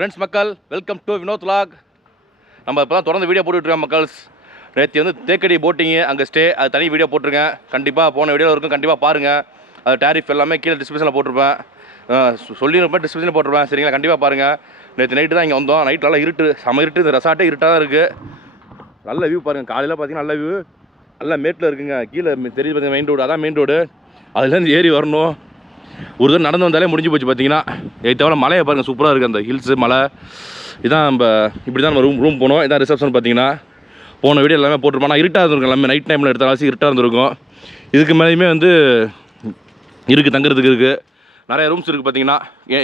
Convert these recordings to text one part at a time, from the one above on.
Friends மக்கள், welcome to Vinod vlog. நம்ம இப்போ தான் தொடர்ந்து வீடியோ போட்டுட்ருக்கோம் மக்கள்ஸ். நேற்று வந்து தேக்கடி போட்டிங்கு அங்கே ஸ்டே, அது தனி வீடியோ போட்டிருக்கேன். கண்டிப்பாக போன வீடியோவில் இருக்கும், கண்டிப்பாக பாருங்கள். அது டேரிஃப் எல்லாமே கீழே டிஸ்கிரிப்ஷனில் போட்டிருப்பேன், சொல்லியிருப்பேன், டிஸ்கிரிப்ஷனில் போட்டிருப்பேன். சரிங்களா, கண்டிப்பாக பாருங்கள். நேற்று நைட்டு தான் இங்கே வந்தோம். நைட் நல்லா இருட்டு, செம இருட்டு. இந்த ரெசார்ட்டே இருட்டாக தான் இருக்குது. நல்ல வியூ பாருங்கள். காலையில் பார்த்தீங்கன்னா நல்ல வியூ, நல்லா மேட்டில் இருக்குங்க. கீழே தெரியுது பார்த்தீங்கன்னா மெயின் ரோடு, அதான் மெயின் ரோடு. அதுலேருந்து ஏறி வரணும். ஒரு தடவை நடந்து வந்தாலே முடிஞ்சு போச்சு. பார்த்தீங்கன்னா தவிர மலையை பாருங்கள், சூப்பராக இருக்குது அந்த ஹில்ஸு மலை. இதான் நம்ம இப்படி தான் நம்ம ரூம் போனோம். இதான் ரிசப்ஷன். பார்த்தீங்கன்னா போன வீடியோ எல்லாமே போட்டிருப்போம். ஆனால் இருட்டாக இருந்திருக்கும், எல்லாமே நைட் டைமில் எடுத்தாலும் இருட்டாக இருந்திருக்கும். இதுக்கு மேலேயுமே வந்து இருக்குது, தங்குறதுக்கு இருக்குது, நிறைய ரூம்ஸ் இருக்குது. பார்த்தீங்கன்னா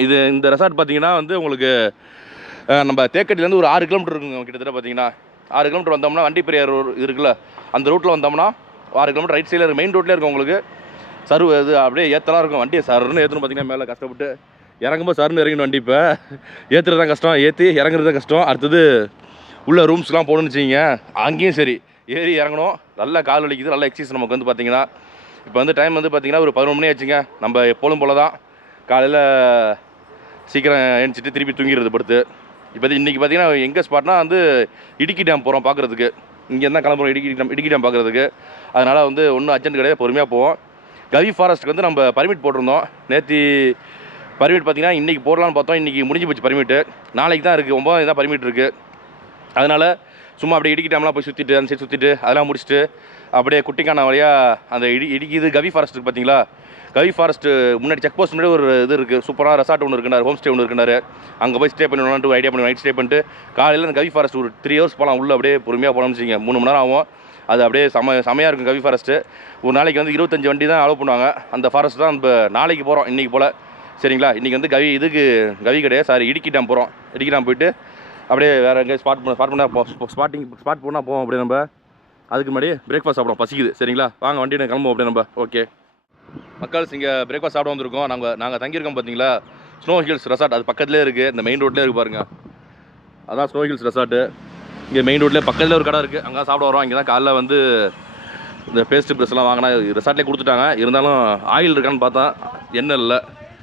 இது இந்த ரெசார்ட் பார்த்தீங்கன்னா வந்து உங்களுக்கு நம்ம தேக்கடிலேருந்து ஒரு 6 கிலோமீட்டர் இருக்குங்க கிட்டத்தட்ட. பார்த்தீங்கன்னா 6 கிலோமீட்டர் வந்தோம்னா வண்டி பெரியார் இருக்குல்ல, அந்த ரூட்டில் வந்தோம்னா 6 கிலோமீட்டர் ரைட் சைடில் இருக்குது, மெயின் ரோட்லேயே இருக்கும் உங்களுக்கு. சர்வ் இது அப்படியே ஏற்றலாம் இருக்கும். வண்டியை சருன்னு ஏற்றணும். பார்த்தீங்கன்னா மேலே கஷ்டப்பட்டு இறங்கும்போது சருன்னு இறங்கணும். வண்டி இப்போ ஏற்றுறது தான் கஷ்டம், ஏற்றி இறங்குறது தான் கஷ்டம். அடுத்தது உள்ள ரூம்ஸ்லாம் போகணுன்னு வச்சிங்க, அங்கேயும் சரி ஏறி இறங்கணும். நல்லா கால் வலிக்குது, நல்லா எக்ஸசைஸ் நமக்கு வந்து. பார்த்தீங்கன்னா இப்போ வந்து டைம் வந்து பார்த்தீங்கன்னா ஒரு 11 மணி ஆச்சுங்க. நம்ம எப்போதும் போல தான் காலையில் சீக்கிரம் எழுந்திரிச்சிட்டு திருப்பி தூங்கிடுறது படுத்து. இப்போ இன்றைக்கி பார்த்தீங்கன்னா எங்கே ஸ்பாட்னா வந்து இடுக்கி டேம் போகிறோம் பார்க்குறதுக்கு. இங்கே தான் கிளம்புறோம் இடுக்கி டேம் பார்க்குறதுக்கு. அதனால் வந்து ஒன்றும் அர்ஜென்ட் கிடையாது, பொறுமையாக போவோம். கவி ஃபாரஸ்ட்டுக்கு வந்து நம்ம பர்மிட் போட்டிருந்தோம். நேற்று பர்மிட் பார்த்தீங்கன்னா இன்றைக்கி போடலான்னு பார்த்தோம், இன்றைக்கி முடிஞ்சு போச்சு பர்மிட்டு. நாளைக்கு தான் இருக்குது, 9 தான் பர்மிட் இருக்குது. அதனால் சும்மா அப்படியே இடுக்கி டேம்லாம் போய் சுற்றிட்டு அந்த சைடு சுற்றிட்டு அதெல்லாம் முடிச்சுட்டு அப்படியே குட்டிக்கான வழியாக அந்த இடுக்கிது கவி ஃபாரஸ்ட்டுக்கு. பார்த்தீங்களா, கவி ஃபாரஸ்ட்டு முன்னாடி செக் போஸ்ட் முன்னாடி ஒரு இது இருக்குது, சூப்பராக ரெசார்ட் ஒன்று இருக்குனார், ஹோம் ஸ்டே ஒன்று இருக்குனார். அங்கே போய் ஸ்டே பண்ணணும்னு ஐடியா பண்ணி நைட் ஸ்டே பண்ணிட்டு காலையில் அந்த கவி ஃபாரஸ்ட் ஒரு 3 ஹவர்ஸ் போகலாம். உள்ளே அப்படியே பொறுமையாக போகணும்னு வச்சுங்க, 3 மணி நேரம் ஆகும். அது அப்படியே செமையாக இருக்கும் கவி ஃபாரஸ்ட்டு. ஒரு நாளைக்கு வந்து 25 வண்டி தான் அலோவ் பண்ணுவாங்க. அந்த ஃபாரஸ்ட் தான் இப்போ நாளைக்கு போகிறோம், இன்றைக்கி போல். சரிங்களா, இன்றைக்கி வந்து கவி கிடையாது, சாரி இடுக்கி டேம் போகிறோம். இடுக்கி டேம் போயிட்டு அப்படியே வேறு எங்கேயும் ஸ்பாட் போனால் போவோம். அப்படியே நம்ம அதுக்கு முன்னாடி பிரேக்ஃபாஸ்ட் சாப்பிடுவோம், பசிக்குது. சரிங்களா, வாங்க வண்டி கிளம்புவோம் அப்படியே நம்ம. ஓகே மக்கள்ஸ், இங்கே பிரேக்ஃபாஸ்ட் சாப்பிட வந்திருக்கோம். நாங்கள் தங்கியிருக்கோம் பார்த்தீங்களா, ஸ்னோ ஹில்ஸ் ரெசார்ட். அது பக்கத்துலேயே இருக்குது, இந்த மெயின் ரோட்லேயே இருக்குது பாருங்கள். அதான் ஸ்னோ ஹில்ஸ் ரெசார்ட்டு. இங்கே மெயின் ரோட்லேயே பக்கத்தில் ஒரு கடை இருக்குது, அங்கே தான் சாப்பிட வரோம். இங்கே தான் காலைல வந்து இந்த பேஸ்ட்டு ப்ரெஸ்லாம் வாங்கினா ரெசார்ட்லேயே கொடுத்துட்டாங்க. இருந்தாலும் ஆயில் இருக்கான்னு பார்த்தா எண்ணெய் இல்லை,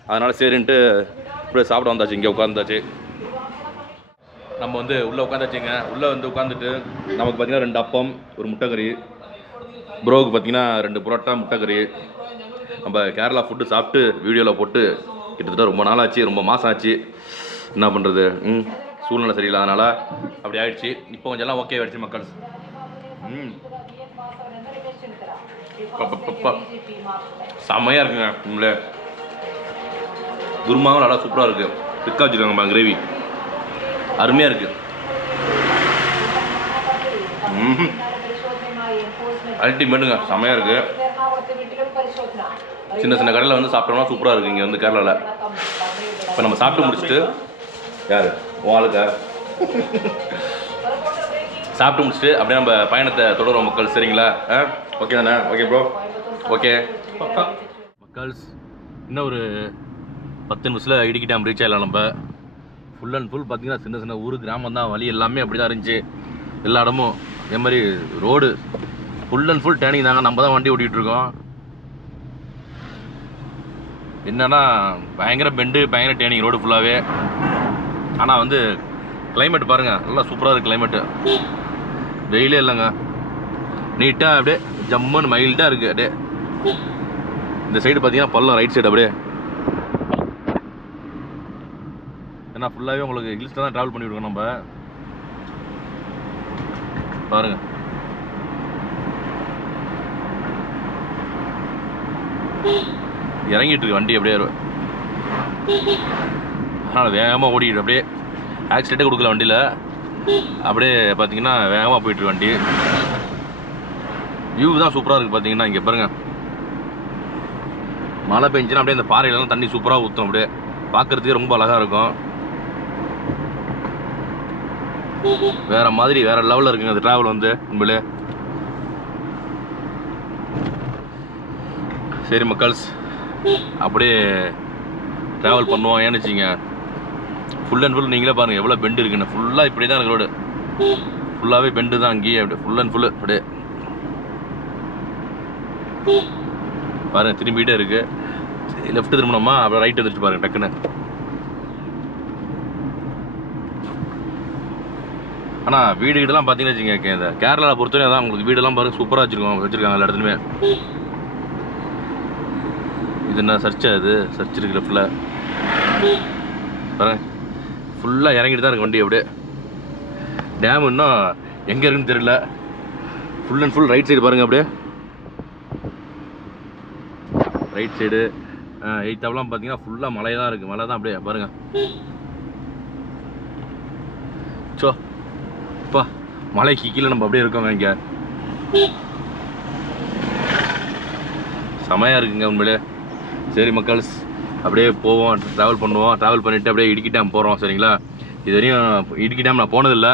அதனால் சரின்ட்டு இப்படியே சாப்பிட வந்தாச்சு. இங்கே உட்காந்தாச்சு. நம்ம வந்து உள்ளே உட்காந்தாச்சுங்க. உள்ளே வந்து உட்காந்துட்டு நமக்கு பார்த்திங்கன்னா 2 அப்பம், ஒரு முட்டைக்கறி, ப்ரோவுக்கு பார்த்திங்கன்னா 2 புரோட்டா, முட்டைக்கறி. நம்ம கேரளா ஃபுட்டு சாப்பிட்டு வீடியோவில் போட்டு கிட்டத்தட்ட ரொம்ப நாள் ஆச்சு, ரொம்ப மாதம் ஆச்சு. என்ன பண்ணுறது, சூழ்நிலை சரியில்லை, அதனால் அப்படி ஆகிடுச்சு. இப்போ கொஞ்சம் எல்லாம் ஓகே ஆகிடுச்சு மக்கள். செம்மையாக இருக்குங்க. உங்களே குருமாவும் நல்லா சூப்பராக இருக்குது. திக்கா வச்சுருக்காங்க கிரேவி, அருமையாக இருக்குது. அல்டிமேட்டுங்க, செம்மையாக இருக்குது. சின்ன சின்ன கடையில் வந்து சாப்பிட்டோம்னா சூப்பராக இருக்குது இங்கே வந்து கேரளாவில். இப்போ நம்ம சாப்பிட்டு முடிச்சுட்டு யார் வாழ்க்கை சாப்பிட்டு முடிச்சுட்டு அப்படியே நம்ம பயணத்தை தொடரும் மக்கள். சரிங்களா, ஓகே தானே? ஓகே ப்ரோ, ஓகே மக்கள்ஸ். இன்னும் ஒரு 10 நிமிஷத்தில் இடுக்கி டேம் ரீச் ஆகலாம். நம்ம ஃபுல் அண்ட் ஃபுல் பார்த்தீங்கன்னா சின்ன சின்ன ஊர், கிராமம் தான். வழி எல்லாமே அப்படி தான் இருந்துச்சு, எல்லா இடமும். அதே மாதிரி road full and full turning தாங்க. நம்ம தான் வண்டி ஓட்டிகிட்ருக்கோம். என்னன்னா பயங்கர பெண்டு, பயங்கர டேர்னிங் ரோடு ஃபுல்லாகவே. ஆனால் வந்து கிளைமேட் பாருங்கள், நல்லா சூப்பராக இருக்குது கிளைமேட்டு. வெயிலே இல்லைங்க, நீட்டாக அப்படியே ஜம்முன்னு மைல்டாக இருக்குது. அப்படியே இந்த சைடு பார்த்தீங்கன்னா பள்ளம், ரைட் சைடு அப்படியே. ஏன்னா ஃபுல்லாகவே உங்களுக்கு ஹில்ஸில் தான் ட்ராவல் பண்ணிவிடுவோம் நம்ம. பாருங்கள், இறங்கிட்டு இருக்கு வண்டி அப்படியே. அதனால் வேகமாக ஓடிக்கிட்டு அப்படியே ஆக்சிடென்ட்டே கொடுக்கல வண்டியில். அப்படியே பார்த்தீங்கன்னா வேகமாக போயிட்டுருக்கு வண்டி. வியூ தான் சூப்பராக இருக்குது. பார்த்தீங்கன்னா இங்கே பாருங்கள், மழை பெஞ்சுன்னா அப்படியே இந்த பாறையிலலாம் தண்ணி சூப்பராக ஊற்றும். அப்படியே பார்க்குறதுக்கே ரொம்ப அழகாக இருக்கும். வேறு மாதிரி வேறு லெவலில் இருக்குங்க அந்த ட்ராவல் வந்து உண்மையிலே. சரி மக்கள்ஸ், அப்படியே ட்ராவல் பண்ணுவோம். ஏன்னு வச்சிங்க, ஃபுல் அண்ட் ஃபுல் நீங்களே பாருங்கள் எவ்வளோ பெண்டு இருக்குன்னு. ஃபுல்லாக இப்படி தான் இருக்கு ரோடு, ஃபுல்லாகவே பெண்டு தான் அங்கேயே. அப்படியே ஃபுல் அண்ட் ஃபுல்லு அப்படியே பாருங்கள், திரும்பிகிட்டே இருக்குது. லெஃப்ட்டு திரும்பினோமா அப்புறம் ரைட்டு வந்துட்டு பாருங்கள் டக்குன்னு. ஆனால் வீடு வீடெல்லாம் பார்த்தீங்கன்னு வச்சுக்கோங்க, இந்த கேரளாவில் பொறுத்தவரை தான் உங்களுக்கு வீடெல்லாம் பாருங்க சூப்பராக வச்சுருக்காங்க எல்லா இடத்துலையுமே. இது என்ன சர்ச்சா? இது சர்ச் இருக்கிற ஃபுல்லாக பாருங்க, ஃபுல்லாக இறங்கிட்டு தான் இருக்கு வண்டி. அப்படியே டேம் இன்னும் எங்கே இருக்குன்னு தெரியல. Full and full right side பாருங்கள், அப்படியே ரைட் சைடு எயித்தாவெலாம் பார்த்தீங்கன்னா ஃபுல்லாக மலை தான் இருக்குது. மலை தான் அப்படியே பாருங்கள். சோ அப்பா, மலைக்கு கீழே நம்ம அப்படியே இருக்கோங்க. இங்கே செமையாக இருக்குங்க உண்மையிலே. சரி மக்கள்ஸ், அப்படியே போவோம், ட்ராவல் பண்ணுவோம். ட்ராவல் பண்ணிவிட்டு அப்படியே இடுக்கி டேம் போகிறோம். சரிங்களா? இது வரையும் இடுக்கி டேம் நான் போனதில்லை.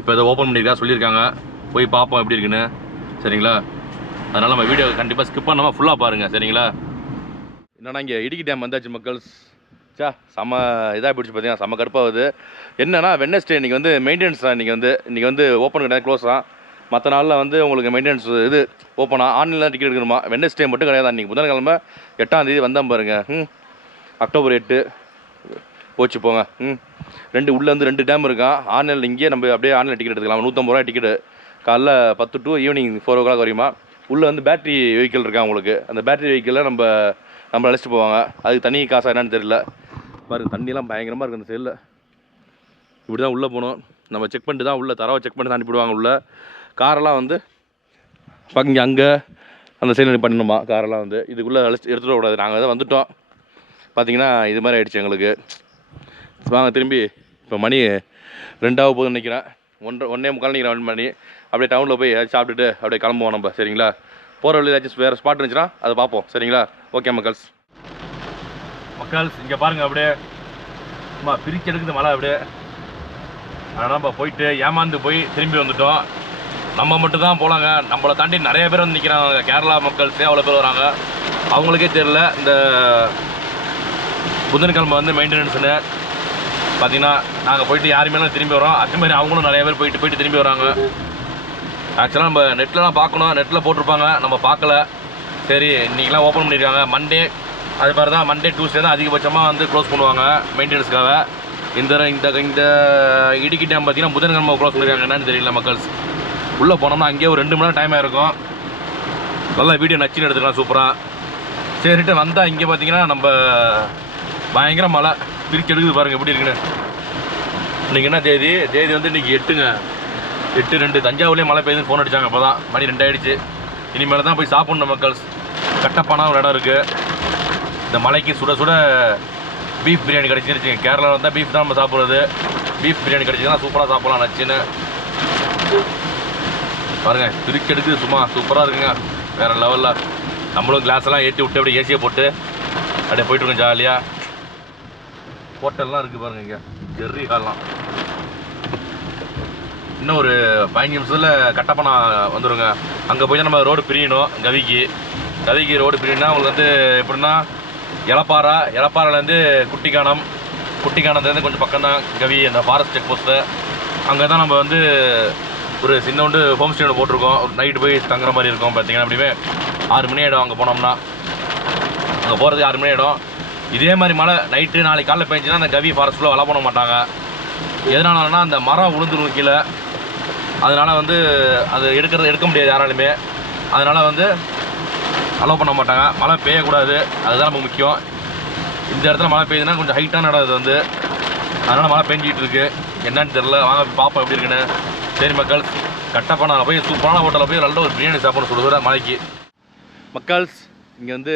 இப்போ இதை ஓப்பன் பண்ணியிருக்கா சொல்லியிருக்காங்க, போய் பார்ப்போம் எப்படி இருக்குன்னு. சரிங்களா? அதனால் நம்ம வீடியோ கண்டிப்பாக ஸ்கிப் பண்ணாமல் ஃபுல்லாக பாருங்கள். சரிங்களா? என்னன்னா இங்கே இடுக்கி டேம் வந்தாச்சு மக்கள்ஸ். சா செம்ம இதாக பிடிச்சி பார்த்தீங்கன்னா செம்ம கடுப்பாகுது. என்னன்னா வெட்னஸ்டே இன்றைக்கி வந்து மெயின்டெனன்ஸ் தான். இன்றைக்கி வந்து ஓப்பன் கிடையாது, க்ளோஸ் தான். மற்ற நாளில் வந்து உங்களுக்கு மெயின்டெனன்ஸ் இது ஓப்பனா ஆன்லைனில் டிக்கெட் எடுக்கணுமா. வெட்னஸ்டே மட்டும் கிடையாது. அன்றைக்கி புதன்கிழமை 8ஆம் தேதி வந்தேன் பாருங்க. அக்டோபர் 8 போச்சு போங்க. உள்ளே வந்து 2 டேம் இருக்கான். ஆன்லைனில் இங்கேயே நம்ம அப்படியே ஆன்லைன் டிக்கெட் எடுத்துக்கலாம். 150 ரூபா டிக்கெட்டு. காலைல 10 to ஈவினிங் 4 o'clock வரையுமா. உள்ளே வந்து பேட்ரி வெஹிக்கிள் இருக்கா உங்களுக்கு. அந்த பேட்ரி வெஹிக்கிளில் நம்ம அழைச்சிட்டு போவாங்க. அதுக்கு தனி காசாக என்னன்னு தெரியல. பாருங்க, தண்ணியெல்லாம் பயங்கரமாக இருக்குது அந்த சைடில். இப்படி தான் உள்ளே போகணும். நம்ம செக் பண்ணிட்டு தான் உள்ளே தரவை செக் பண்ணி தான் அனுப்பிடுவாங்க. உள்ள காரெல்லாம் வந்து இங்கே அங்கே அந்த சைடில் பண்ணணுமா. காரெல்லாம் வந்து இதுக்குள்ளே எடுத்துகிட்டு கூடாது. நாங்கள் தான் வந்துவிட்டோம். பார்த்தீங்கன்னா இது மாதிரி ஆகிடுச்சு எங்களுக்கு. வாங்க திரும்பி. இப்போ மணி 2 போகுதுன்னு நினைக்கிறேன். 1:45 நினைக்கிறேன் மணி. அப்படியே டவுனில் போய் ஏதாச்சும் சாப்பிட்டுட்டு அப்படியே கிளம்புவோம் நம்ம. சரிங்களா? போகிற வழி ஏதாச்சும் வேறு ஸ்பாட் இருந்துச்சுன்னா அதை பார்ப்போம். சரிங்களா? ஓகே மக்கள்ஸ். இங்கே பாருங்கள், அப்படியே பிரிச்சு எடுக்குது மழை அப்படியே. அதனால் நம்ம போயிட்டு ஏமாந்து போய் திரும்பி வந்துட்டோம். நம்ம மட்டும் தான் போகலாங்க. நம்மளை தாண்டி நிறைய பேர் வந்து நிற்கிறாங்க. கேரளா மக்கள்ஸே அவ்வளோ பேர் வராங்க. அவங்களுக்கே தெரியல இந்த புதன்கிழமை வந்து மெயின்டெனன்ஸ்னு. பார்த்தீங்கன்னா நாங்கள் போயிட்டு யாருமே திரும்பி வரோம். அதேமாதிரி அவங்களும் நிறைய பேர் போயிட்டு திரும்பி வராங்க. ஆக்சுவலாக நம்ம நெட்லலாம் பார்க்கணும். நெட்டில் போட்டிருப்பாங்க, நம்ம பார்க்கல. சரி, இன்றைக்கெலாம் ஓப்பன் பண்ணியிருக்காங்க. மண்டே அது மாதிரி தான். மண்டே டியூஸ்டே தான் அதிகபட்சமாக வந்து க்ளோஸ் பண்ணுவாங்க மெயின்டெனன்ஸ்க்காக. இந்த இடுக்கி டேம் பார்த்தீங்கன்னா புதன்கிழமை க்ளோஸ் பண்ணியிருக்காங்க. என்னன்னு தெரியல மக்கள்ஸ். உள்ளே போனோம்னா அங்கேயே ஒரு 2 மணி நேரம் டைம் ஆகிருக்கும். நல்லா வீடியோ நச்சுன்னு எடுத்துக்கலாம் சூப்பராக. சரிட்டு வந்தால் இங்கே பார்த்தீங்கன்னா நம்ம பயங்கர மழை பிரிச்சு எடுக்குது பாருங்கள் எப்படி இருக்குன்னு. இன்றைக்கி என்ன தேதி வந்து இன்றைக்கி 8/2 தஞ்சாவூர்லேயே மழை பெய்யுதுன்னு ஃபோன் அடித்தாங்க. அப்போ தான் மணி 2 ஆகிடுச்சு. இனிமேல் தான் போய் சாப்பிட்ணும் மக்கள்ஸ். கட்டப்பான ஒரு இடம் இருக்குது. இந்த மலைக்கு சுட சுட பீஃப் பிரியாணி கிடச்சிருச்சு. கேரளாவில் வந்தால் பீஃப் தான் நம்ம சாப்பிட்றது. பீஃப் பிரியாணி கிடச்சிதுன்னா சூப்பராக சாப்பிட்லாம் நச்சுன்னு. பாருங்கள், பிரிச்சு எடுக்குது சும்மா சூப்பராக இருக்குங்க. வேறு லெவலில். நம்மளும் கிளாஸெல்லாம் ஏற்றி விட்டு அப்படியே ஏசியை போட்டு அப்படியே போய்ட்டுருக்கோம் ஜாலியாக. ஹோட்டல்லாம் இருக்குது பாருங்கள். இங்கே ஜெர்ரி ஹால்லாம். இன்னும் ஒரு 15 நிமிஷத்தில் கட்டப்பனா வந்துடுங்க. அங்கே போய் தான் நம்ம ரோடு பிரியணும். கவிக்கு ரோடு பிரியணும்னா உங்களுக்கு வந்து எப்படின்னா இலப்பாறையிலேருந்து குட்டிக்கானத்துலேருந்து கொஞ்சம் பக்கம் தான் கவி அந்த ஃபாரஸ்ட் செக் போஸ்ட்டு. அங்கே தான் நம்ம வந்து ஒரு சின்னோண்டு ஹோம் ஸ்டே போட்டிருக்கோம். ஒரு நைட்டு போய் தங்குற மாதிரி இருக்கும். பார்த்தீங்கன்னா அப்படியே 6 மணி ஆகிடும் அங்கே போனோம்னா. அங்கே போகிறதுக்கு 6 மணி ஆகிடும். இதே மாதிரி மழை நைட்டு நாளைக்கு காலையில் பெஞ்சுன்னா அந்த கவி ஃபாரஸ்ட்டில் வலை பண்ண மாட்டாங்க. எதனாலன்னா அந்த மரம் விழுந்துடும் கீழே. அதனால் வந்து அது எடுக்க முடியாது யாராலுமே. அதனால் வந்து அலோவ் பண்ண மாட்டாங்க. மழை பெய்யக்கூடாது, அதுதான் நமக்கு முக்கியம். இந்த இடத்துல மழை பெய்யுதுன்னா கொஞ்சம் ஹைட்டான இடம் அது வந்து. அதனால் மழை பெஞ்சிக்கிட்டு இருக்குது. என்னன்னு தெரில. வாங்க பார்ப்போம் எப்படி இருக்குன்னு. சரி மக்கள்ஸ், கட்டப்பனா போய் சூப்பரான ஹோட்டலில் போய் நல்ல ஒரு பிரியாணி சாப்பிட சொல்லுது மலைக்கு. மக்கள்ஸ் இங்கே வந்து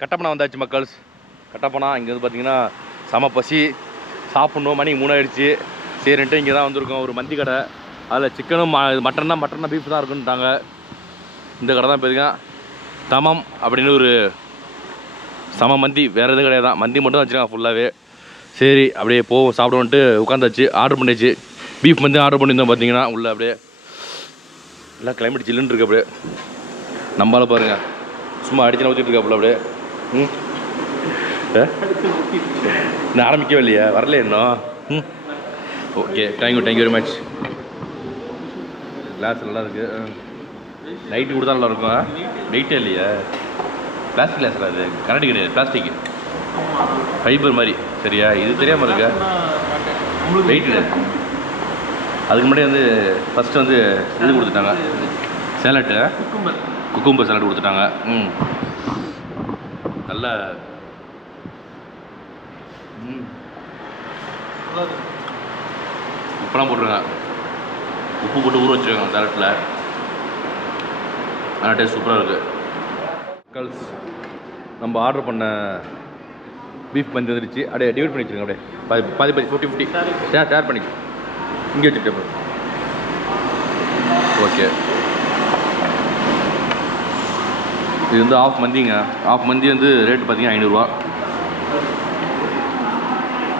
கட்டப்பனா வந்தாச்சு மக்கள்ஸ். கட்டப்பனா இங்கே வந்து பார்த்தீங்கன்னா செம பசி, சாப்பிட்ணும். மணி 3 ஆகிடுச்சு. சரின்ட்டு இங்கே தான் வந்திருக்கோம். ஒரு மந்தி கடை. அதில் சிக்கனும் மட்டன்னா பீஃப் தான் இருக்குன்ட்டாங்க. இந்த கடை தான் போயிருக்கேன். தமம் அப்படின்னு ஒரு சம மந்தி, வேறு எதுவும் கிடையாது தான். மந்தி மட்டும் தான் வச்சுருக்காங்க ஃபுல்லாகவே. சரி அப்படியே போவோம் சாப்பிடுவோன்ட்டு உட்காந்தாச்சு. ஆர்டர் பண்ணிச்சு. பீஃப் மந்தி ஆர்டர் பண்ணியிருந்தோம். பார்த்தீங்கன்னா உள்ளே அப்படியே எல்லாம் கிளைமேட் ஜில்லுன்னு இருக்கு. அப்படியே நம்மளால பாருங்கள் சும்மா அடிச்சு ஊற்றிட்டு இருக்கா அப்படியே. இன்னும் ஆரம்பிக்கவே இல்லையா? வரல இன்னும். Okay, thank you very much. Class நல்லா இருக்குது. நைட்டு கூட தான் நல்லா இருக்கும். வெயிட்டே இல்லையா? பிளாஸ்டிக் கிளாஸில் அது கரண்டி கிடையாது, பிளாஸ்டிக் ஃபைபர் மாதிரி. சரியா? இது தெரியாமல் இருக்க வெயிட் இல்லை. அதுக்கு முன்னாடி வந்து ஃபஸ்ட்டு வந்து இது கொடுத்துட்டாங்க, சேலட்டு, குக்கும்பர் சேலட் கொடுத்துட்டாங்க. நல்ல உப்பெல்லாம் போட்டுருங்க, உப்பு போட்டு ஊற வச்சுருக்காங்க சேலட்டில். நல்லா டேஸ்ட் சூப்பராக இருக்குது. கல்ஸ் நம்ம ஆர்டர் பண்ண பீஃப் மந்தி வந்துருச்சு. அப்படியே டிவைட் பண்ணி வச்சுருங்க, அப்படியே பாதி 50-50 ஷேர் பண்ணிக்க. இங்கே வச்சுருக்கேன். ஓகே, இது வந்து ஆஃப் மந்திங்க. ஆஃப் மந்தி வந்து ரேட்டு பார்த்தீங்கன்னா 500 ரூபா.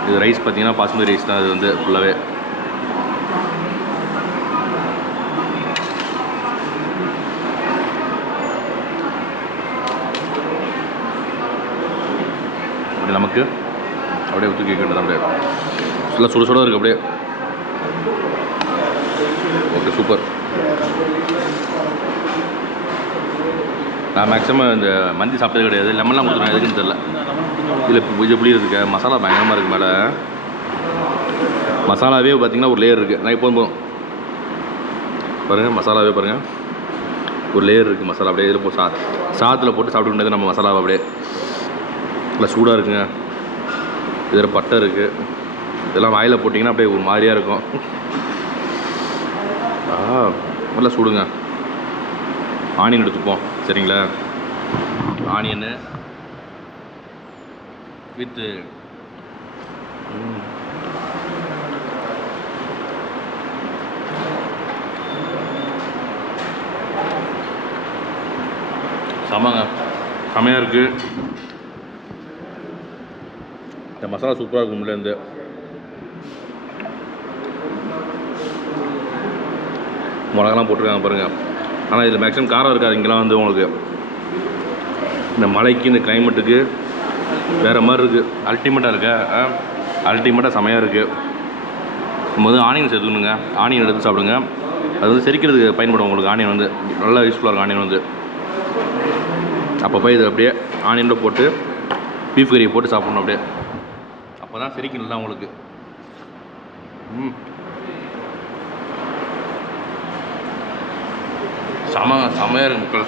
இது ரைஸ் பார்த்தீங்கன்னா பாஸ்மதி ரைஸ் தான். இது வந்து ஃபுல்லாகவே நமக்கு அப்படியே ஊற்றி கேட்கணும். அப்படியே ஃபுல்லாக சுட சுட இருக்குது அப்படியே. Okay, super. நான் மேக்ஸிமம் இந்த மந்தி சாப்பிட்டது கிடையாது. லெமன்லாம் கொடுத்துருவேன், எதுக்குன்னு தெரியல. இதில் இப்போ பூஜை புளி இருக்குது, மசாலா பயங்கரமாக இருக்குது. மேலே மசாலாவே பார்த்திங்கன்னா ஒரு லேயர் இருக்குது. நான் இப்போ பாருங்கள், மசாலாவே பாருங்கள், ஒரு லேயர் இருக்குது மசாலா. அப்படியே இதில் போட்டு சாதத்தில் போட்டு சாப்பிட்டு முடியாது நம்ம மசாலாவை. அப்படியே நல்லா சூடாக இருக்குங்க. இதில் பட்டை இருக்குது. இதெல்லாம் வாயில் போட்டிங்கன்னா அப்படியே ஒரு மாதிரியாக இருக்கும். நல்லா சூடுங்க. ஆனியன் எடுத்துப்போம், சரிங்களா? ஆனியனு வித்து செமங்க, செமையாக இருக்குது. இந்த மசாலா சூப்பராக இருக்கும் உள்ளேருந்து. மிளகாலாம் போட்டிருக்காங்க பாருங்கள். ஆனால் இதில் மேக்ஸிமம் காரம் இருக்காது. இங்கெல்லாம் வந்து உங்களுக்கு இந்த மழைக்கு இந்த கிளைமேட்டுக்கு வேறு மாதிரி இருக்குது. அல்டிமேட்டாக இருக்கா? அல்டிமேட்டாக செமையாக இருக்குது. நம்ம வந்து ஆனியன் சேர்த்துக்கணுங்க. ஆனியன் எடுத்து சாப்பிடுங்க. அது வந்து செரிக்கிறதுக்கு பயன்படும் உங்களுக்கு. ஆனியன் வந்து நல்லா யூஸ்ஃபுல்லாக இருக்கும். ஆனியன் வந்து அப்பப்போ இது அப்படியே ஆனியனில் போட்டு பீஃப் கறியை போட்டு சாப்பிட்ணும். அப்படியே அப்போ தான் செரிக்கும் நல்லா உங்களுக்கு. செமையாக இருக்குது மக்கள்.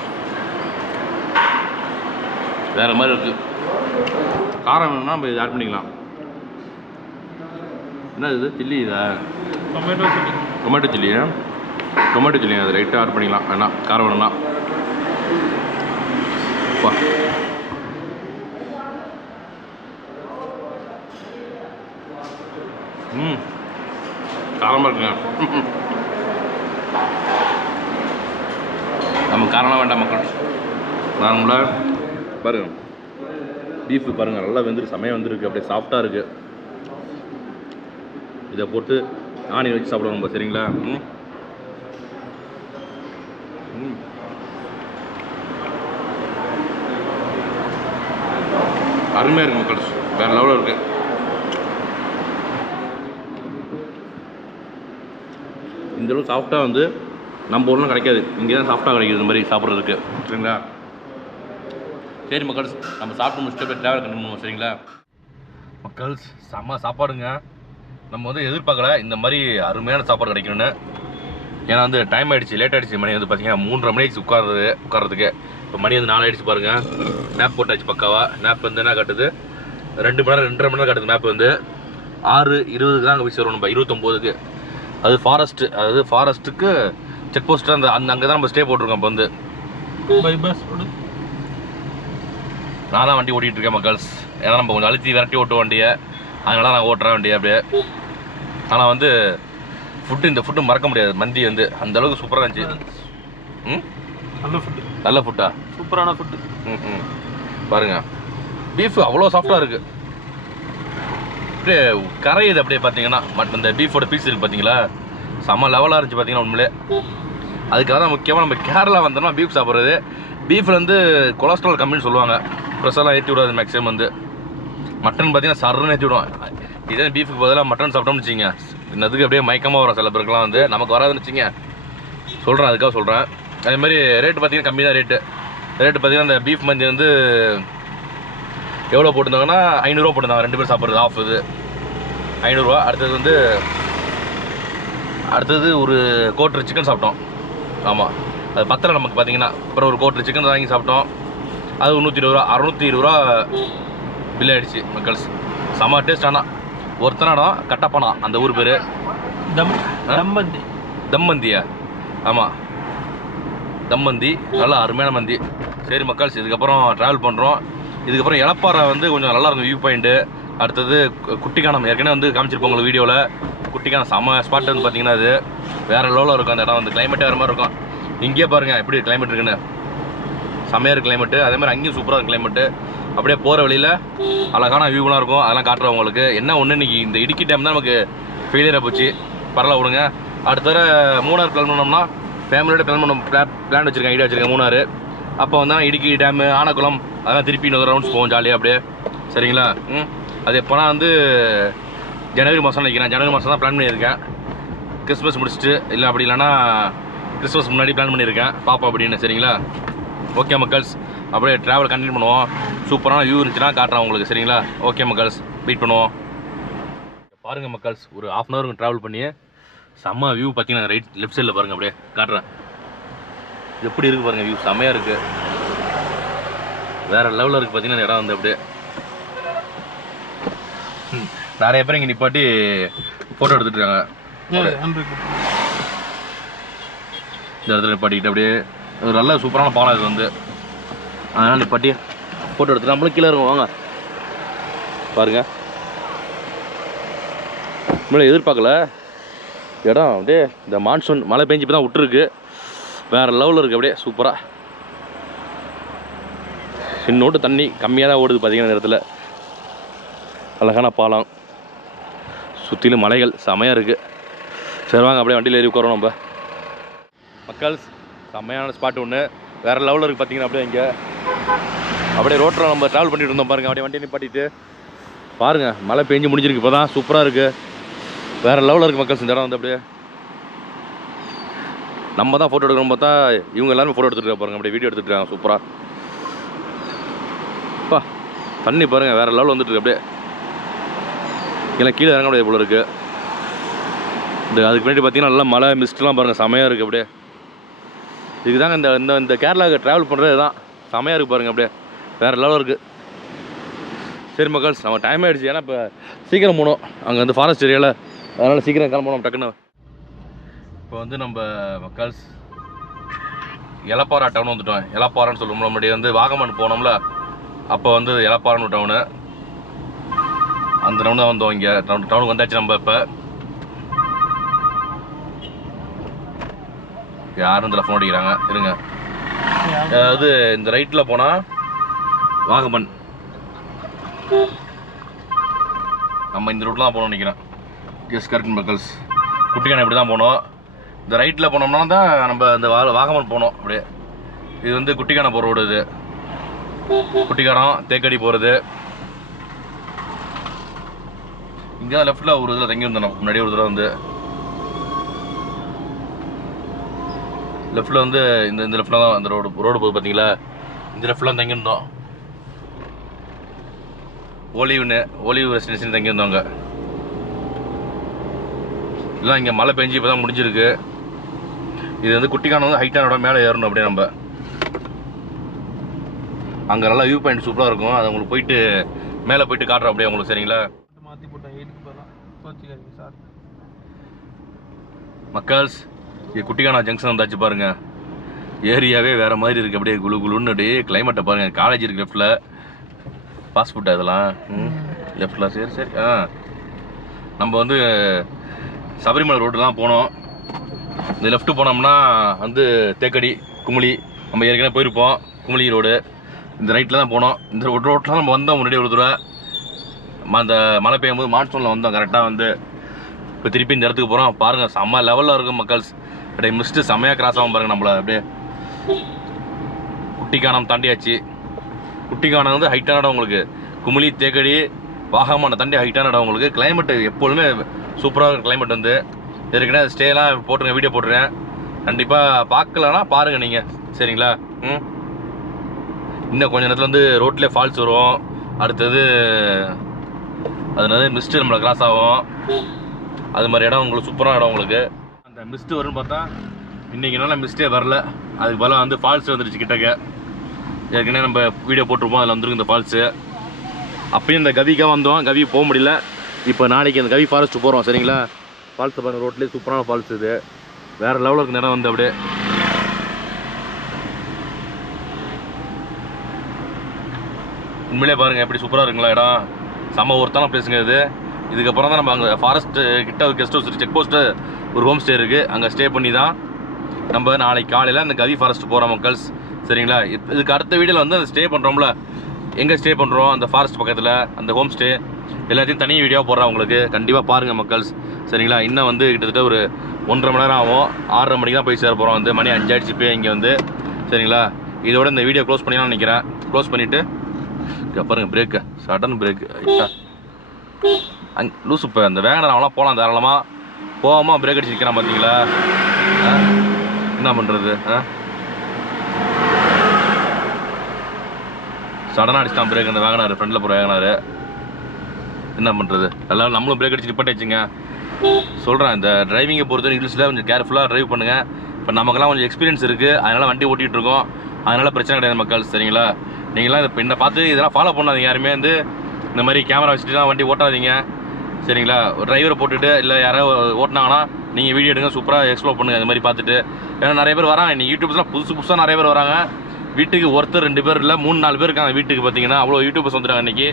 வேறு மாதிரி இருக்குது. காரம் வேணும்னா நம்ம இது ஆட் பண்ணிக்கலாம். என்ன இது சில்லி? இதா டொமேட்டோ சில்லியா? டொமேட்டோ சில்லி அது லைட்டாக ஆட் பண்ணிக்கலாம். வேணாம், காரம் வேணும்னா. வா, காரமாக இருக்குங்க. நம்ம காரம்லாம் வேண்டாம் மக்கள். நார்மலாக பாருங்கள், பீஃபு பாருங்கள் நல்லா வெந்துருக்கு, செமையாக வந்துருக்கு. அப்படியே சாஃப்டாக இருக்குது. இதை போட்டு ஆனியன் வச்சு சாப்பிடுவோம் நம்ம, சரிங்களா? அருமையாக இருக்குது மக்கள், வேறு லெவலில் இருக்குது. இந்தளவு சாஃப்டாக வந்து நம்ம ஊரில் கிடைக்காது. இங்கே தான் சாஃப்டாக கிடைக்கிது இந்த மாதிரி சாப்பிட்றதுக்கு, சரிங்களா? சரி மக்கள்ஸ், நம்ம சாப்பிட்டு முடிச்சுட்டு போய் ட்ராவல் கண்டிப்பாக, சரிங்களா? மக்கள்ஸ் செம்ம சாப்பாடுங்க. நம்ம வந்து எதிர்பார்க்கல இந்த மாதிரி அருமையான சாப்பாடு கிடைக்கணும்னு. ஏன்னா வந்து டைம் ஆகிடுச்சு, லேட் ஆகிடுச்சு. மணி வந்து பார்த்தீங்கன்னா 3:30 மணி ஆகிடுச்சு உட்காரதுக்கு. இப்போ மணி வந்து 4 ஆகிடுச்சு பாருங்கள். மேப் போட்டாச்சு பக்காவா. மேப் வந்து என்ன காட்டுது? 2 மணி நேரம் 2.5 மணி நேரம் காட்டுது மேப் வந்து. 6:20 தான் அங்கே போய் சேரணும், நம்ம 29க்கு. அது ஃபாரஸ்ட்டு, அதாவது ஃபாரஸ்ட்டுக்கு செக் போஸ்ட்டு அந்த அங்கே தான் நம்ம ஸ்டே போட்டிருக்கோம். இப்போ வந்து பைபாஸ் நான் தான் வண்டி ஓட்டிகிட்டு இருக்கேன் மக்கள்ஸ். ஏன்னா நம்ம கொஞ்சம் அழுத்தி விரட்டி ஓட்டுவோம் வண்டியை, அதனால நான் ஓட்டுறேன் வண்டியை அப்படியே. ஆனால் வந்து இந்த ஃபுட்டு மறக்க முடியாது. மந்தி வந்து அந்தளவுக்கு சூப்பராக இருந்துச்சு. நல்ல ஃபுட்டா? சூப்பரான ஃபுட்டு. பாருங்கள், பீஃப் அவ்வளோ சாஃப்டாக இருக்குது. அப்படியே கரையுது அப்படியே பார்த்தீங்கன்னா. இந்த பீஃபோட பீஸ் இருக்குது பார்த்தீங்களா, செம்ம லெவலாக இருந்துச்சு பார்த்தீங்கன்னா உண்மையிலே. அதுக்காக தான் முக்கியமாக நம்ம கேரளா வந்தோம்னா பீஃப் சாப்பிட்றது. பீஃபில் வந்து கொலஸ்ட்ரால் கம்மின்னு சொல்லுவாங்க. ப்ரெஷர்லாம் ஏற்றி விடாது மேக்ஸிமம் வந்து. மட்டன் பார்த்தீங்கன்னா சர்ன்னு ஏற்றி விடும். இதே பீஃபுக்கு பதிலாக மட்டன் சாப்பிட்டோம்னு வச்சிங்க, இன்னதுக்கு அப்படியே மயக்கமாக வரும். சில பேருக்குலாம் வந்து நமக்கு வராதுன்னு வச்சிங்க, சொல்கிறேன், அதுக்காக சொல்கிறேன். அதேமாதிரி ரேட்டு பார்த்தீங்கன்னா கம்மி தான். ரேட்டு பார்த்தீங்கன்னா அந்த பீஃப் மந்தி வந்து எவ்வளோ போட்டிருந்தாங்கன்னா 500 ரூபா போட்டிருந்தாங்க. 2 பேர் சாப்பிட்றது ஆஃப் இது 500 ரூபா. அடுத்தது வந்து அடுத்தது ஒரு கோட்ரு சிக்கன் சாப்பிட்டோம். ஆமாம், அது பத்தில் நமக்கு பார்த்தீங்கன்னா. அப்புறம் ஒரு கோட்ரு சிக்கன் வாங்கி சாப்பிட்டோம். அது 120 ரூபா, 620 ரூபா பில் ஆகிடுச்சு மக்கள்ஸ். செம்ம டேஸ்ட். ஆனால் ஒருத்தனாடம் கட்டப்பனா அந்த ஊர் பேர் தம்மந்தி. தம்மந்தியா? ஆமாம், தம்மந்தி. நல்லா அருமையான மந்தி. சரி மக்கள்ஸ், இதுக்கப்புறம் ட்ராவல் பண்ணுறோம். இதுக்கப்புறம் எலப்பாறை வந்து கொஞ்சம் நல்லாயிருக்கும் வியூ பாயிண்ட்டு. அடுத்தது குட்டிக்கானம், ஏற்கனவே வந்து காமிச்சிருப்போம் உங்களுக்கு வீடியோவில். குட்டிக்கானம் செம்ம ஸ்பாட் வந்து பார்த்தீங்கன்னா அது வேறு லெவலில் இருக்கும். அந்த இடம் வந்து கிளைமேட்டே வேறு மாதிரி இருக்கும். இங்கேயே பாருங்கள் எப்படி கிளைமேட் இருக்குன்னு. செம்மையாக இருக்குது கிளைமேட்டு. அதேமாதிரி அங்கேயும் சூப்பராக இருக்கும் கிளைமேட்டு. அப்படியே போகிற வழியில் அழகான வியூலாம் இருக்கும். அதெல்லாம் காட்டுறேன் உங்களுக்கு. என்ன ஒன்று, இன்றைக்கி இந்த இடுக்கி டேம் தான் நமக்கு ஃபெயிலியராக போச்சு. பரவாயில்ல விடுங்க. அடுத்த மூணார் பிளான் பண்ணோம்னா ஃபேமிலியோட பிளான் வச்சுருக்கேன், ஐடியா வச்சுருக்கேன் மூணார். அப்போ வந்து இடுக்கி டேமு, ஆனக்குளம் அதெல்லாம் திருப்பி இன்னொரு ரவுண்ட்ஸ் போவோம் ஜாலியாக அப்படியே. சரிங்களா? அது எப்போனா வந்து ஜனவரி மாதம் நினைக்கிறேன். ஜனவரி மாதம் தான் பிளான் பண்ணியிருக்கேன். கிறிஸ்மஸ் முடிச்சுட்டு, இல்லை அப்படி இல்லைன்னா கிறிஸ்மஸ் முன்னாடி பிளான் பண்ணியிருக்கேன் பாப்பா அப்படின்னு. சரிங்களா? ஓகே மக்கள்ஸ், அப்படியே ட்ராவல் கண்டினியூ பண்ணுவோம். சூப்பரான வியூ இருந்துச்சுன்னா காட்டுறேன் உங்களுக்கு. சரிங்களா? ஓகே மக்கள்ஸ், வெயிட் பண்ணுவோம். பாருங்கள் மக்கள்ஸ், ஒரு 1/2 hour ட்ராவல் பண்ணி செம்ம வியூ பார்த்தீங்கன்னா ரைட் லெஃப்ட் சைடில் பாருங்கள். அப்படியே காட்டுறேன் எப்படி இருக்குது பாருங்கள். வியூ செம்மையாக இருக்குது, வேறு லெவலில் இருக்குது பார்த்தீங்கன்னா இடம் வந்து. அப்படியே நிறைய பேர் இங்கே நிப்பாட்டி ஃபோட்டோ எடுத்துட்டு இருக்காங்க. இந்த இடத்துல நிப்பாட்டிக்கிட்டு அப்படியே ஒரு நல்ல சூப்பரான பாலம் இது வந்து. அதனால் நிப்பாட்டி ஃபோட்டோ எடுத்துட்டு நம்மளும் கீழே இருக்கும். வாங்க பாருங்கள். நம்மள எதிர்பார்க்கல இடம். அப்படியே இந்த மான்சூன் மழை பெஞ்சு இப்போ தான் விட்டுருக்கு. வேறு லெவலில் இருக்குது. அப்படியே சூப்பராக இன்னோட்டு தண்ணி கம்மியாக தான் ஓடுது பார்த்தீங்கன்னா இந்த இடத்துல. அழகான பாலம், சுற்றிலும் மலைகள், செமையாக இருக்குது. சரி வாங்க அப்படியே வண்டியில் ஏறி உட்காரோம் நம்ம. மக்கள்ஸ், செம்மையான ஸ்பாட் ஒன்று வேறு லெவலில் இருக்குது பார்த்தீங்கன்னா. அப்படியே இங்கே அப்படியே ரோட்டில் நம்ம ட்ராவல் பண்ணிட்டு இருந்தோம் பாருங்கள். அப்படியே வண்டியை நிப்பாட்டிட்டு பாருங்கள், மழை பெஞ்சு முடிஞ்சிருக்கு இப்போ தான். சூப்பராக இருக்குது, வேறு லெவலில் இருக்குது மக்கள்ஸ் இந்த இடம் வந்து. அப்படியே நம்ம தான் ஃபோட்டோ எடுக்கணும் பார்த்தா இவங்க எல்லாருமே ஃபோட்டோ எடுத்துகிட்டு பாருங்கள். அப்படியே வீடியோ எடுத்துகிட்டு இருக்காங்க சூப்பராக. அப்பா தண்ணி பாருங்கள், வேறு லெவலில் வந்துட்டு இருக்கு. அப்படியே இல்லை கீழே இறங்க முடியாது போல இருக்குது. இந்த அதுக்கு முன்னாடி பார்த்தீங்கன்னா நல்லா மழை மிஸ்ட்லாம் பாருங்கள், செமையாக இருக்குது. அப்படியே இதுக்கு தாங்க இந்த இந்த கேரளாவுக்கு ட்ராவல் பண்ணுறது தான் செமையாக இருக்குது பாருங்கள். அப்படியே வேறு லெவலில் இருக்குது. சரி மக்கள்ஸ், நம்ம டைம் ஆகிடுச்சு. ஏன்னா இப்போ சீக்கிரம் போகணும் அங்கே வந்து ஃபாரஸ்ட் ஏரியாவில். அதனால் சீக்கிரம் கிளம்பணும் டக்குன்னு. இப்போ வந்து நம்ம மக்கள்ஸ் எலப்பாறை டவுன் வந்துட்டோம். எலப்பாறைன்னு சொல்லுவோம்ல, முன்னாடி வந்து வாகமன் போனோம்ல, அப்போ வந்து எலப்பாறைன்னு டவுனு. அந்த டவுன் தான் வந்தோம். இங்கே டவுனுக்கு வந்தாச்சு நம்ம. இப்போ யாரும் இதில் ஃபோன் அடிக்கிறாங்க, இருங்க. அதாவது இந்த ரைட்டில் போனால் வாகமன், நம்ம இந்த ரூட்டில் தான் போகணும்னு நினைக்கிறேன். Yes correct மக்கள்ஸ். குட்டிக்கானம் இப்படி தான் போனோம். இந்த ரைட்டில் போனோம்னா தான் நம்ம இந்த வாகமன் போனோம். அப்படியே இது வந்து குட்டிக்கானம் போகிற ரோடு. இது குட்டிக்கானம் தேக்கடி போகிறது. இங்கே தான் லெஃப்டில் ஒரு இதில் தங்கி வந்தோம். முன்னாடியே ஒரு தடவை வந்து லெஃப்டில் வந்து இந்த லெஃப்டில் தான் அந்த ரோடு போகுது பார்த்தீங்களா. இந்த லெஃப்டில் தங்கி இருந்தோம். ஒலிவ் ரெசிடென்சின்னு தங்கி இருந்தோங்க. இல்லை இங்கே மழை பெஞ்சு இப்போ தான் முடிஞ்சிருக்கு. இது வந்து குட்டிக்கானம் வந்து ஹைட்டான இடம், மேலே ஏறணும். அப்படியே நம்ம அங்கே நல்லா வியூ பாயிண்ட் சூப்பராக இருக்கும். அதை உங்களுக்கு போயிட்டு மேலே போயிட்டு காட்டுறோம் அப்படியே உங்களுக்கு. சரிங்களா மக்கள்ஸ், இது குட்டிக்கானம் ஜங்ஷன் வந்தாச்சு பாருங்கள். ஏரியாவே வேறு மாதிரி இருக்குது. அப்படியே குழு குழுன்னு அப்படியே கிளைமேட்டை பாருங்கள். காலேஜ் இருக்குது லெஃப்டில், பாஸ்போர்ட் அதெல்லாம் லெஃப்டில். சரி சரி. நம்ம வந்து சபரிமலை ரோடுலாம் போனோம். இந்த லெஃப்ட்டு போனோம்னா வந்து தேக்கடி, குமுளி. நம்ம ஏற்கனவே போயிருப்போம் குமுளி ரோடு. இந்த ரைட்டில் தான் போனோம். இந்த ரோட்டில் நம்ம வந்தோம் முன்னாடி ஒரு தடவை. அந்த மழை பெய்யும் போது மான்சூனில் வந்தோம் கரெக்டாக வந்து. இப்போ திருப்பி இந்த இடத்துக்கு போகிறோம். பாருங்கள் செம்ம லெவலில் இருக்கும் மக்கள்ஸ். அப்படியே மிஸ்ட்டு செம்மையாக கிராஸ் ஆகும் பாருங்கள் நம்மளை. அப்படியே குட்டிக்கானம் தாண்டியாச்சு. குட்டிக்கானம் வந்து ஹைட்டான இடம் உங்களுக்கு. குமுளி, தேக்கடி, வாகமான தாண்டி ஹைட்டான இடம் உங்களுக்கு. கிளைமேட்டு எப்பொழுதுமே சூப்பராக இருக்கும் கிளைமேட் வந்து. ஏற்கனவே ஸ்டேலாம் போட்டுருங்க, வீடியோ போட்டுருங்க. கண்டிப்பாக பார்க்கலன்னா பாருங்கள் நீங்கள். சரிங்களா? இன்னும் கொஞ்சம் நேரத்தில் வந்து ரோட்லேயே ஃபால்ஸ் வரும். அடுத்தது அதனால மிஸ்ட்டு நம்மளை கிராஸ் ஆகும். அது மாதிரி இடம் உங்களுக்கு சூப்பரான இடம் உங்களுக்கு. மிஸ்ட்டு வரும்னு பார்த்தா இன்றைக்கி என்னால் மிஸ்ட்டே வரல. அதுக்கு பதிலாக வந்து ஃபால்ஸ் வந்துருச்சு கிட்டக்க. ஏற்கனவே நம்ம வீடியோ போட்டிருப்போம், அதில் வந்துருக்கு இந்த ஃபால்ஸு. அப்பயும் இந்த கவிக்காக வந்தோம், கவி போக முடியல. இப்போ நாளைக்கு அந்த கவி ஃபாரஸ்ட்டு போகிறோம் சரிங்களா. ஃபால்ஸை பாருங்கள், ரோட்லேயே சூப்பரான ஃபால்ஸ் இது. வேறு லெவலில் இருக்க இடம் வந்து அப்படியே உண்மையிலே பாருங்கள் எப்படி சூப்பராக இருக்குங்களா இடம். செம்ம ஒருத்தான பிளேஸுங்க இது. இதுக்கப்புறம் தான் நம்ம அங்கே ஃபாரஸ்ட்டு கிட்ட ஒரு கெஸ்ட் ஹவுஸ், செக் போஸ்ட்டு ஒரு ஹோம் ஸ்டே இருக்குது. அங்கே ஸ்டே பண்ணி தான் நம்ம நாளைக்கு காலையில் அந்த கவி ஃபாரஸ்ட் போகிறோம் மக்கள்ஸ் சரிங்களா. இதுக்கு அடுத்த வீடியோவில் வந்து அந்த ஸ்டே பண்ணுறோம்ல, எங்கே ஸ்டே பண்ணுறோம் அந்த ஃபாரஸ்ட் பக்கத்தில் அந்த ஹோம் ஸ்டே எல்லாத்தையும் தனி வீடியோ போடுறேன் உங்களுக்கு. கண்டிப்பாக பாருங்கள் மக்கள்ஸ் சரிங்களா. இன்னும் வந்து கிட்டத்தட்ட ஒரு 1.5 மணி நேரம் ஆகும். 6:30 மணிக்கு தான் போய் சேர போகிறோம். வந்து மணி 5 ஆகிடுச்சு இப்போ இங்கே வந்து சரிங்களா. இதோட இந்த வீடியோ க்ளோஸ் பண்ணிடலாம்னு நினைக்கிறேன். க்ளோஸ் பண்ணிவிட்டு இங்கே பாருங்கள் பிரேக்கு, சடன் பிரேக்கு லூஸ். இப்போ அந்த வேகனர் அவங்களாம் போகலாம் தாராளமாக, போகாமல் பிரேக் அடிச்சு நிற்கிறான் பார்த்தீங்களா. என்ன பண்ணுறது, சடனாக அடிச்சிட்டான் பிரேக் அந்த வேகனார், ஃப்ரெண்டில் போகிற வேகனார். என்ன பண்ணுறது, எல்லோரும் நம்மளும் பிரேக் அடிச்சு நிப்பாட்டி வச்சுங்க. சொல்கிறேன், இந்த டிரைவிங்கை பொறுத்த இங்கிலீஷில் கொஞ்சம் கேர்ஃபுல்லாக ட்ரைவ் பண்ணுங்கள். இப்போ நமக்கெல்லாம் கொஞ்சம் எக்ஸ்பீரியன்ஸ் இருக்குது, அதனால் வண்டி ஓட்டிகிட்டு இருக்கோம். அதனால் பிரச்சனை கிடையாது மக்கள் சரிங்களா. நீங்களாம் இப்போ என்ன பார்த்து இதெல்லாம் ஃபாலோ பண்ணாதீங்க. யாருமே வந்து இந்த மாதிரி கேமரா வச்சுட்டுலாம் வண்டி ஓட்டாதீங்க சரிங்களா. ஒரு டிரைவரை போட்டுட்டு இல்லை யாராவது ஓட்டினாங்கன்னா நீங்கள் வீடியோ எடுங்க, சூப்பராக எக்ஸ்ப்ளோர் பண்ணுங்கள் அது மாதிரி பார்த்துட்டு. ஏன்னா நிறைய பேர் வராங்க இன்றைக்கி யூடியூப்ஸ்லாம் புதுசாக நிறைய பேர் வராங்க. வீட்டுக்கு ஒருத்தர் 2 பேர் இல்லை 3-4 பேர் இருக்காங்க வீட்டுக்கு பார்த்தீங்கன்னா. அவ்வளோ யூடியூபர்ஸ் வந்துட்டாங்க இன்றைக்கி.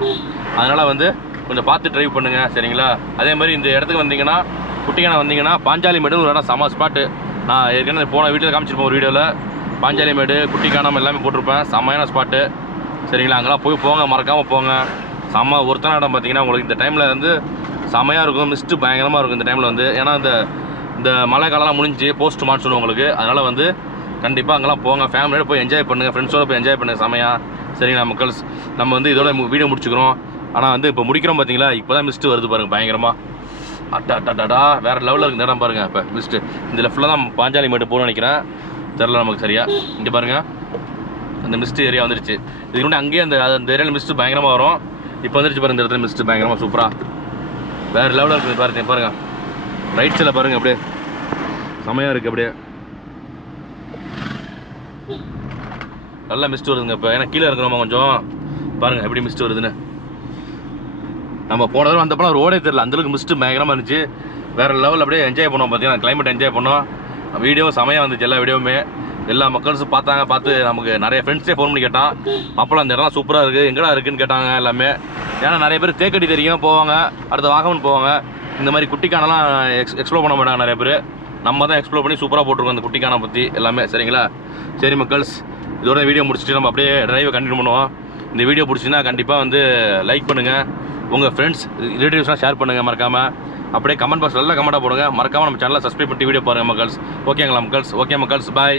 அதனால் வந்து கொஞ்சம் பார்த்து ட்ரைவ் பண்ணுங்கள் சரிங்களா. அதே மாதிரி இந்த இடத்துக்கு வந்தீங்கன்னா, குட்டிக்கான வந்தீங்கன்னா பாஞ்சாலிமேடு ஒரு இடம் செம ஸ்பாட்டு. நான் ஏற்கனவே போன வீட்டில் காமிச்சிருப்பேன் ஒரு வீடியோவில். பாஞ்சாலிமேடு குட்டிக்கானம் எல்லாமே போட்டிருப்பேன். செம்மையான ஸ்பாட்டு சரிங்களா. அங்கெல்லாம் போங்க, மறக்காமல் போங்க. செம்ம ஒருத்தான இடம் பார்த்தீங்கன்னா உங்களுக்கு இந்த டைமில் வந்து செம்மையாக இருக்கும். மிஸ்ட்டு பயங்கரமாக இருக்கும் இந்த டைமில் வந்து. ஏன்னா இந்த மழை காலம்லாம் முடிஞ்சு போஸ்ட் மான்சூன் உங்களுக்கு. அதனால் வந்து கண்டிப்பாக அங்கெல்லாம் போங்க, ஃபேமிலியோட போய் என்ஜாய் பண்ணுங்கள், ஃப்ரெண்ட்ஸோட போய் என்ஜாய் பண்ணுங்கள் செம்மையாக சரிங்களா மக்கள்ஸ். நம்ம வந்து இதோட வீடியோ முடிச்சுக்கிறோம். ஆனால் வந்து இப்போ முடிக்கிறோம் பார்த்தீங்களா, இப்போ தான் மிஸ்ட்டு வருது பாருங்கள் பயங்கரமாக. அட்டாடாடா வேறு லெவலில் இருக்குது இந்த இடம் பாருங்கள். இப்போ மிஸ்ட்டு இந்த லெஃப்ட்டில் தான் பாஞ்சாலிமேடு போகணும்னு நினைக்கிறேன், தெரில நமக்கு சரியா. இங்கே பாருங்கள் அந்த மிஸ்ட்டு ஏரியா வந்துருச்சு. இதுக்கு முன்னாடி அங்கேயே அந்த ஏரியாவில் மிஸ்ட்டு பயங்கரமாக வரும். இப்போ வந்துருச்சு பாருங்கள் இந்த இடத்துல மிஸ்ட்டு பயங்கரமாக சூப்பராக வேறு லெவலில் இருக்குது பாருங்கள். ரைட் சைடில் பாருங்கள் அப்படியே செமையாக இருக்குது அப்படியே நல்லா மிஸ்ட் வருதுங்க. இப்போ ஏன்னா கீழே இருக்கிறோமா கொஞ்சம் பாருங்கள் எப்படி மிஸ்ட் வருதுன்னு. நம்ம போன தடவை வந்தப்போ ரோடே தெரியல, அந்தளவுக்கு மிஸ்ட்டு பயங்கரமாக இருந்துச்சு. வேறு லெவல் அப்படியே என்ஜாய் பண்ணோம் பார்த்தீங்கன்னா, கிளைமேட் என்ஜாய் பண்ணோம். வீடியோ செமையாக வந்துச்சு, எல்லா வீடியோவுமே எல்லா மக்கள்ஸும் பார்த்தாங்க. பார்த்து நமக்கு நிறைய ஃப்ரெண்ட்ஸே ஃபோன் பண்ணி கேட்டான், அப்போலாம் அந்த இடம்லாம் சூப்பராக இருக்குது, எங்கடா இருக்குதுன்னு கேட்டாங்க எல்லாமே. ஏன்னா நிறைய பேர் தேக்கடி தெரியும் போவாங்க, அடுத்த வாகமன் போவாங்க. இந்த மாதிரி குட்டிக்கானெல்லாம் எக்ஸ்ப்ளோர் பண்ண மாட்டாங்க நிறைய பேர். நம்ம தான் எக்ஸ்ப்ளோர் பண்ணி சூப்பராக போட்டிருக்கோம் அந்த குட்டிக்கானை பற்றி எல்லாமே சரிங்களா. சரி மக்கள்ஸ், இதோட வீடியோ முடிச்சுட்டு நம்ம அப்படியே டிரைவை கண்டினியூ பண்ணுவோம். இந்த வீடியோ பிடிச்சின்னா கண்டிப்பாக வந்து லைக் பண்ணுங்கள், உங்கள் ஃப்ரெண்ட்ஸ் ரிலேட்டிவ்ஸ்லாம் ஷேர் பண்ணுங்கள் மறக்காமல். அப்படியே கமெண்ட் பாக்ஸ் நல்லா கமெண்ட்டாக போடுங்க. மறக்காமல் நம்ம சேனலை சப்ஸ்கிரைப் பண்ணி வீடியோ பாருங்கள் மக்கள்ஸ். ஓகேங்களா மக்கள்ஸ்? ஓகே மக்கள்ஸ், பாய்.